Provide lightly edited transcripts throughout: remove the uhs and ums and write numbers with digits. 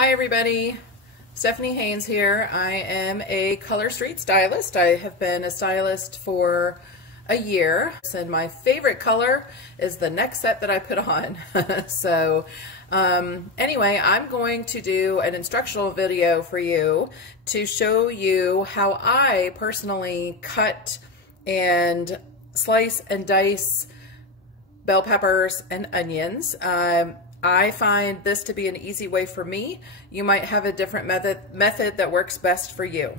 Hi everybody, Stephanie Haynes here. I am a color street stylist. I have been a stylist for a year, and my favorite color is the next set that I put on. Anyway, I'm going to do an instructional video for you to show you how I personally cut and slice and dice bell peppers and onions. I find this to be an easy way for me. You might have a different method that works best for you.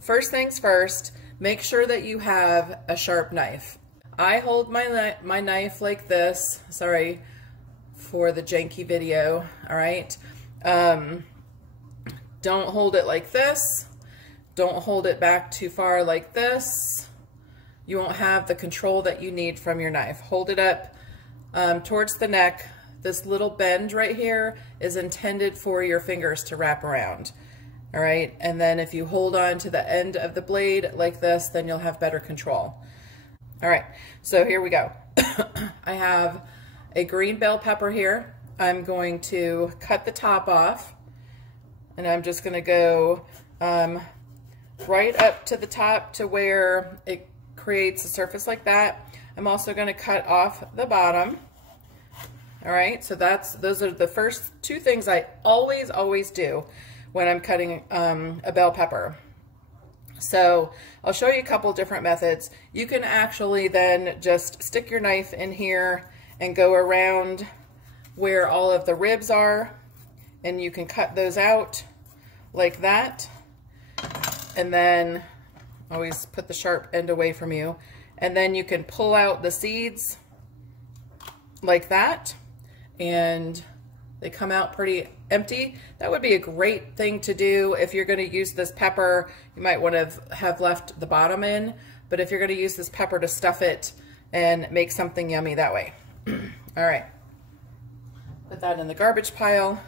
First things first, make sure that you have a sharp knife. I hold my knife like this. Sorry for the janky video, all right? Don't hold it like this. Don't hold it back too far like this. You won't have the control that you need from your knife. Hold it up towards the neck. This little bend right here is intended for your fingers to wrap around, all right? And then if you hold on to the end of the blade like this, then you'll have better control. All right, so here we go. I have a green bell pepper here. I'm going to cut the top off, and I'm just gonna go right up to the top to where it creates a surface like that. I'm also gonna cut off the bottom. All right, so those are the first two things I always do when I'm cutting a bell pepper. So I'll show you a couple different methods. You can actually then just stick your knife in here and go around where all of the ribs are, and you can cut those out like that. And then always put the sharp end away from you. And then you can pull out the seeds like that, and they come out pretty empty. That would be a great thing to do if you're going to use this pepper. You might want to have left the bottom in, but if you're going to use this pepper to stuff it and make something yummy that way. All right, put that in the garbage pile,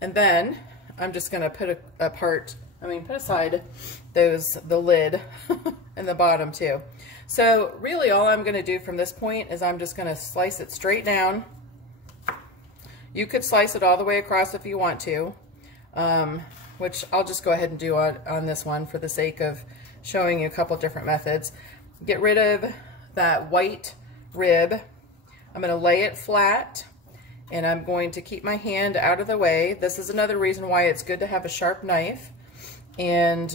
and then I'm just going to put aside the lid and the bottom too. So really all I'm going to do from this point is I'm just going to slice it straight down. You could slice it all the way across if you want to, which I'll just go ahead and do on this one for the sake of showing you a couple different methods. Get rid of that white rib. I'm going to lay it flat, and I'm going to keep my hand out of the way. This is another reason why it's good to have a sharp knife. And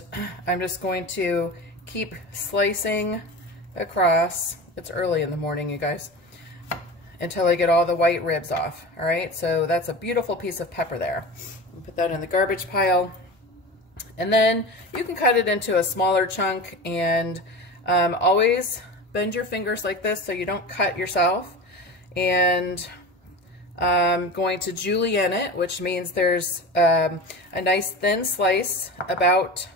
I'm just going to keep slicing across. It's early in the morning, you guys, until I get all the white ribs off. All right, so that's a beautiful piece of pepper there. Put that in the garbage pile. And then you can cut it into a smaller chunk, and always bend your fingers like this so you don't cut yourself. And I'm going to julienne it, which means there's a nice thin slice about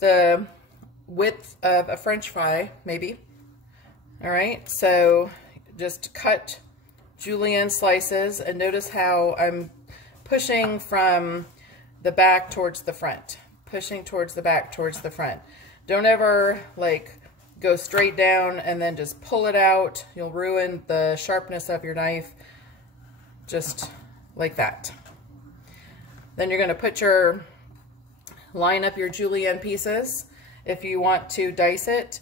the width of a French fry, maybe. All right, so just cut julienne slices, and notice how I'm pushing from the back towards the front, pushing towards the back towards the front. Don't ever like go straight down and then just pull it out. You'll ruin the sharpness of your knife. Just like that. Then you're going to line up your julienne pieces if you want to dice it.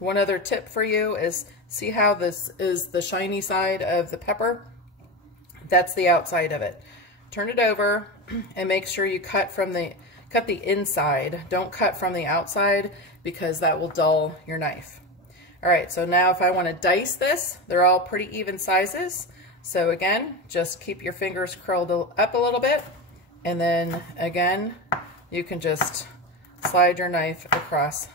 One other tip for you is, see how this is the shiny side of the pepper? That's the outside of it. Turn it over and make sure you cut the inside. Don't cut from the outside, because that will dull your knife. All right, so now if I want to dice this, they're all pretty even sizes. So again, just keep your fingers curled up a little bit, and then again, you can just slide your knife across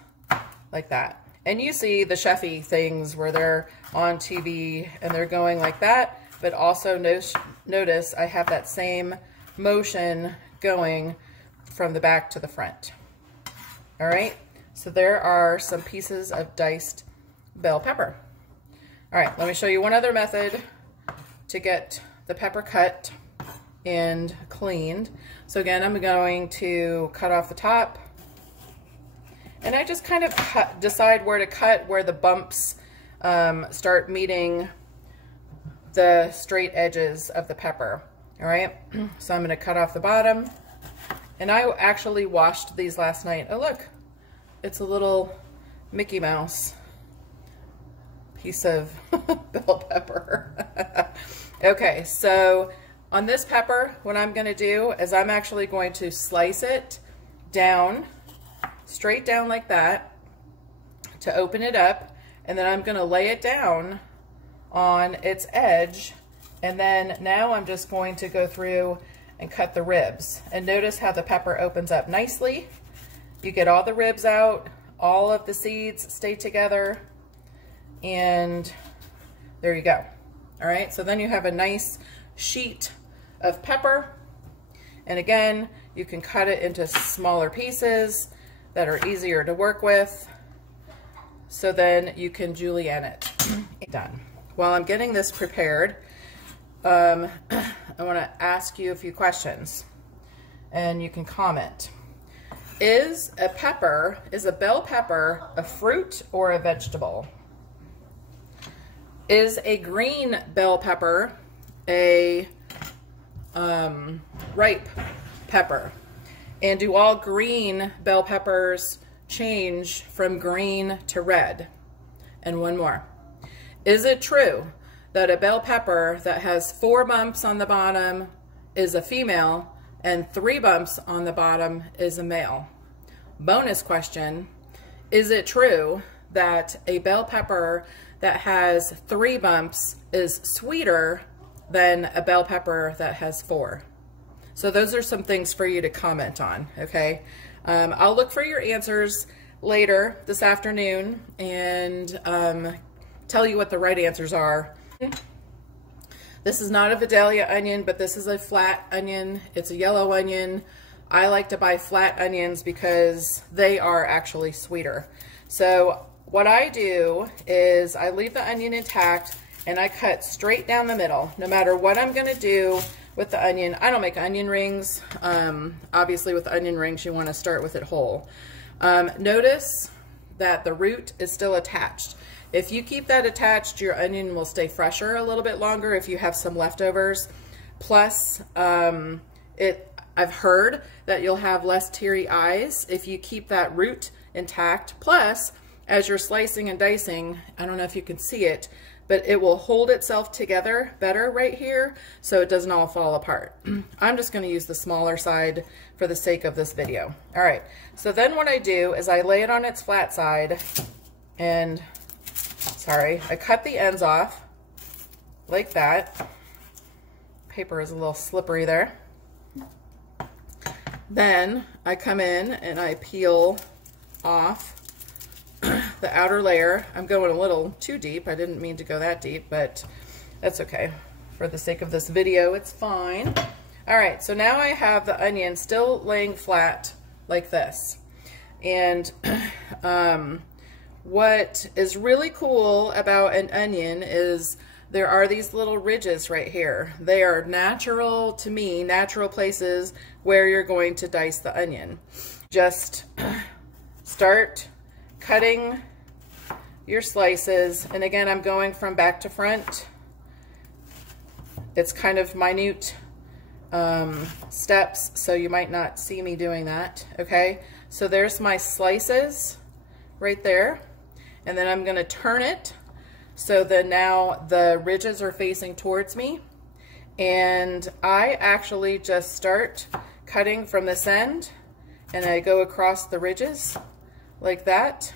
like that. And you see the chefy things where they're on TV and they're going like that, but also notice I have that same motion going from the back to the front. All right, so there are some pieces of diced bell pepper. All right, let me show you one other method to get the pepper cut and cleaned. So again, I'm going to cut off the top, and I just kind of decide where to cut, where the bumps start meeting the straight edges of the pepper. All right, so I'm gonna cut off the bottom. And I actually washed these last night. Oh look, it's a little Mickey Mouse piece of bell pepper. Okay, so on this pepper, what I'm gonna do is I'm actually going to slice it down, straight down like that, to open it up, and then I'm gonna lay it down on its edge, and then now I'm just going to go through and cut the ribs. And notice how the pepper opens up nicely. You get all the ribs out, all of the seeds stay together, and there you go. All right, so then you have a nice sheet of pepper. And again, you can cut it into smaller pieces that are easier to work with. So then you can julienne it. Done. While I'm getting this prepared, I want to ask you a few questions and you can comment. Is a bell pepper a fruit or a vegetable? Is a green bell pepper a ripe pepper? And do all green bell peppers change from green to red? And one more. Is it true that a bell pepper that has 4 bumps on the bottom is a female and 3 bumps on the bottom is a male? Bonus question, is it true that a bell pepper that has 3 bumps is sweeter than a bell pepper that has 4? So those are some things for you to comment on, okay? I'll look for your answers later this afternoon and tell you what the right answers are. This is not a Vidalia onion, but this is a flat onion. It's a yellow onion. I like to buy flat onions because they are actually sweeter. So what I do is I leave the onion intact and I cut straight down the middle. No matter what I'm gonna do with the onion, I don't make onion rings. Obviously with onion rings, you wanna start with it whole. Notice that the root is still attached. If you keep that attached, your onion will stay fresher a little bit longer if you have some leftovers. Plus, I've heard that you'll have less teary eyes if you keep that root intact. Plus, as you're slicing and dicing, I don't know if you can see it, but it will hold itself together better right here so it doesn't all fall apart. I'm just going to use the smaller side for the sake of this video. All right, so then what I do is I lay it on its flat side and I cut the ends off like that. Paper is a little slippery there. Then I come in and I peel off the outer layer. I'm going a little too deep. I didn't mean to go that deep, but that's okay. For the sake of this video, it's fine. All right, so now I have the onion still laying flat like this. And what is really cool about an onion is there are these little ridges right here. They are natural, to me, natural places where you're going to dice the onion. Just start cutting your slices. And again, I'm going from back to front. It's kind of minute steps, so you might not see me doing that, okay? So there's my slices right there. And then I'm gonna turn it so that now the ridges are facing towards me. And I actually just start cutting from this end and I go across the ridges like that.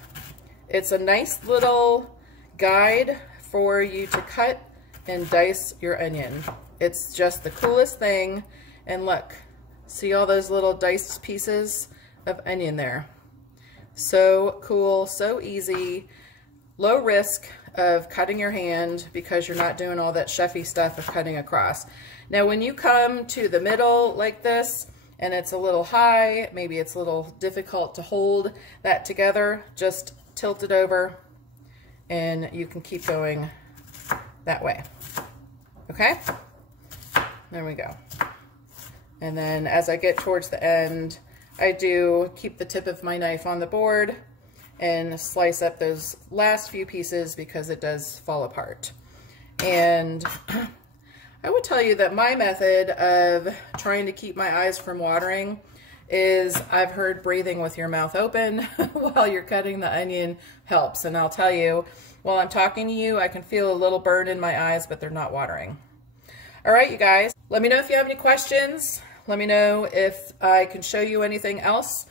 It's a nice little guide for you to cut and dice your onion. It's just the coolest thing. And look, see all those little diced pieces of onion there? So cool, so easy, low risk of cutting your hand because you're not doing all that chefy stuff of cutting across. Now when you come to the middle like this and it's a little high, maybe it's a little difficult to hold that together, just tilt it over and you can keep going that way. Okay? There we go. And then as I get towards the end, I do keep the tip of my knife on the board and slice up those last few pieces because it does fall apart. And I would tell you that my method of trying to keep my eyes from watering is, I've heard breathing with your mouth open while you're cutting the onion helps. And I'll tell you, while I'm talking to you, I can feel a little burn in my eyes, but they're not watering. All right, you guys, let me know if you have any questions. Let me know if I can show you anything else